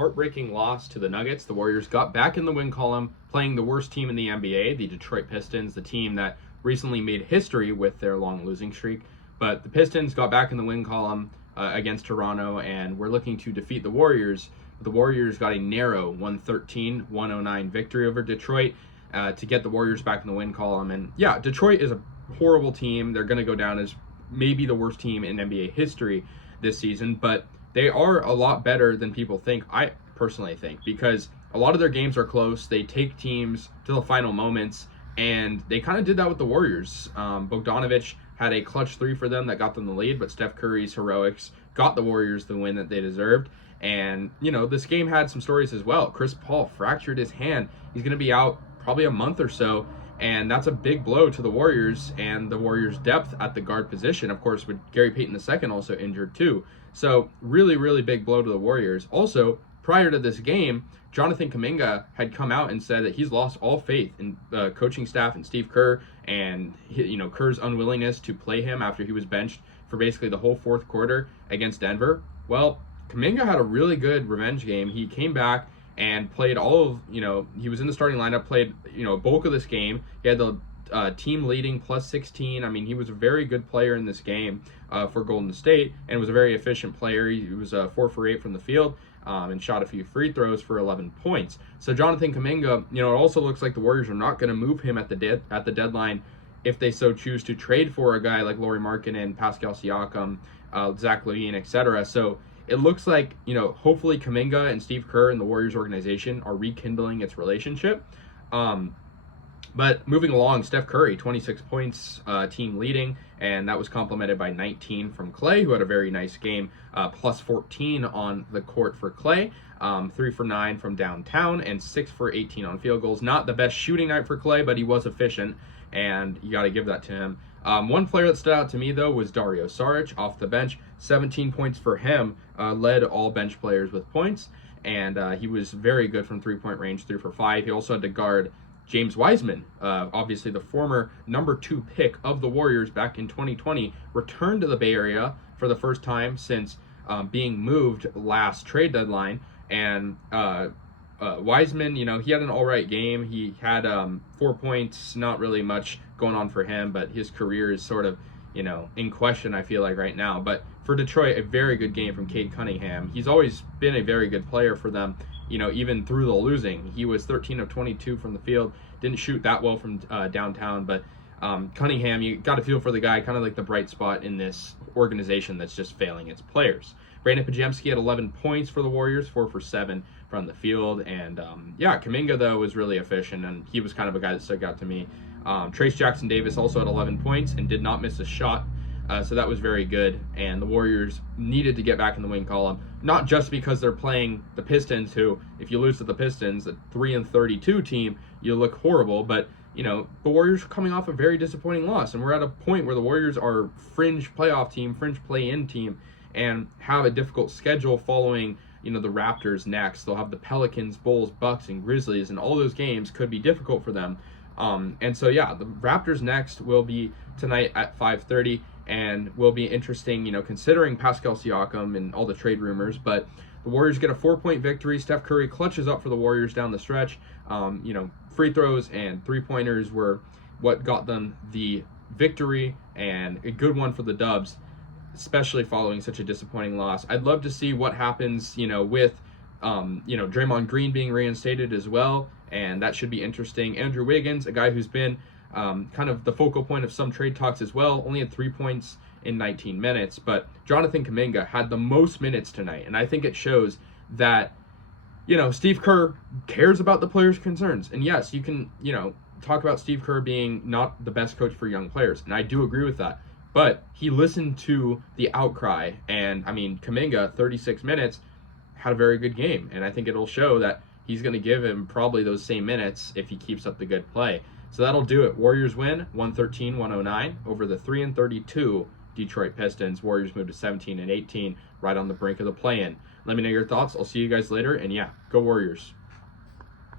heartbreaking loss to the Nuggets. The Warriors got back in the win column, playing the worst team in the NBA, the Detroit Pistons, the team that recently made history with their long losing streak. But the Pistons got back in the win column against Toronto, and were looking to defeat the Warriors. The Warriors got a narrow 113-109 victory over Detroit to get the Warriors back in the win column. And yeah, Detroit is a horrible team. They're going to go down as maybe the worst team in NBA history this season, but they are a lot better than people think, I personally think, because a lot of their games are close. They take teams to the final moments, and they kind of did that with the Warriors. Bogdanovic had a clutch three for them that got them the lead, but Steph Curry's heroics got the Warriors the win that they deserved. And, you know, this game had some stories as well. Chris Paul fractured his hand. He's going to be out probably a month or so, and that's a big blow to the Warriors and the Warriors' depth at the guard position. Of course, with Gary Payton II also injured too. So really, really big blow to the Warriors. Also, prior to this game, Jonathan Kuminga had come out and said that he's lost all faith in the coaching staff and Steve Kerr, and Kerr's unwillingness to play him after he was benched for basically the whole fourth quarter against Denver. Well, Kuminga had a really good revenge game. He came back and played he was in the starting lineup, played, a bulk of this game. He had the team leading plus 16. I mean, he was a very good player in this game for Golden State, and was a very efficient player. He was 4 for 8 from the field and shot a few free throws for 11 points. So Jonathan Kuminga, it also looks like the Warriors are not going to move him at the deadline if they so choose to trade for a guy like Lauri Markkanen, Pascal Siakam, Zach LaVine, etc. So it looks like, hopefully Kuminga and Steve Kerr and the Warriors organization are rekindling its relationship. But moving along, Steph Curry, 26 points, team leading, and that was complemented by 19 from Klay, who had a very nice game, plus 14 on the court for Klay, 3 for 9 from downtown, and 6 for 18 on field goals. Not the best shooting night for Klay, but he was efficient, and you got to give that to him. One player that stood out to me, though, was Dario Saric off the bench. 17 points for him, led all bench players with points, and he was very good from three-point range, 3 for 5. He also had to guard James Wiseman, obviously the former number 2 pick of the Warriors back in 2020, returned to the Bay Area for the first time since being moved last trade deadline. And Wiseman, he had an all right game. He had 4 points, not really much going on for him, but his career is sort of, in question, I feel like, right now. But for Detroit, a very good game from Cade Cunningham. He's always been a very good player for them, even through the losing. He was 13 of 22 from the field, didn't shoot that well from downtown, but Cunningham, you got to feel for the guy, kind of like the bright spot in this organization that's just failing its players. Brandon Pajemski had 11 points for the Warriors, 4 for 7 from the field, and Kuminga, though, was really efficient, and he was kind of a guy that stuck out to me. Trace Jackson Davis also had 11 points and did not miss a shot, so that was very good, and the Warriors needed to get back in the win column, not just because they're playing the Pistons, who, if you lose to the Pistons, a 3-32 team, you look horrible, but the Warriors are coming off a very disappointing loss, and we're at a point where the Warriors are fringe playoff team, fringe play-in team, and have a difficult schedule following, the Raptors next. They'll have the Pelicans, Bulls, Bucks, and Grizzlies, and all those games could be difficult for them. And so, the Raptors next will be tonight at 5:30, and will be interesting, considering Pascal Siakam and all the trade rumors. But the Warriors get a 4-point victory. Steph Curry clutches up for the Warriors down the stretch. Free throws and three-pointers were what got them the victory, and a good one for the Dubs, especially following such a disappointing loss. I'd love to see what happens, with Draymond Green being reinstated as well, and that should be interesting. Andrew Wiggins, a guy who's been kind of the focal point of some trade talks as well, only had 3 points in 19 minutes, but Jonathan Kuminga had the most minutes tonight, and I think it shows that, Steve Kerr cares about the players' concerns. And yes, you can, talk about Steve Kerr being not the best coach for young players, and I do agree with that, but he listened to the outcry, and Kuminga, 36 minutes, had a very good game, and I think it'll show that he's going to give him probably those same minutes if he keeps up the good play. So that'll do it. Warriors win 113-109 over the 3-32 Detroit Pistons. Warriors move to 17-18, right on the brink of the play-in. Let me know your thoughts. I'll see you guys later, and go Warriors.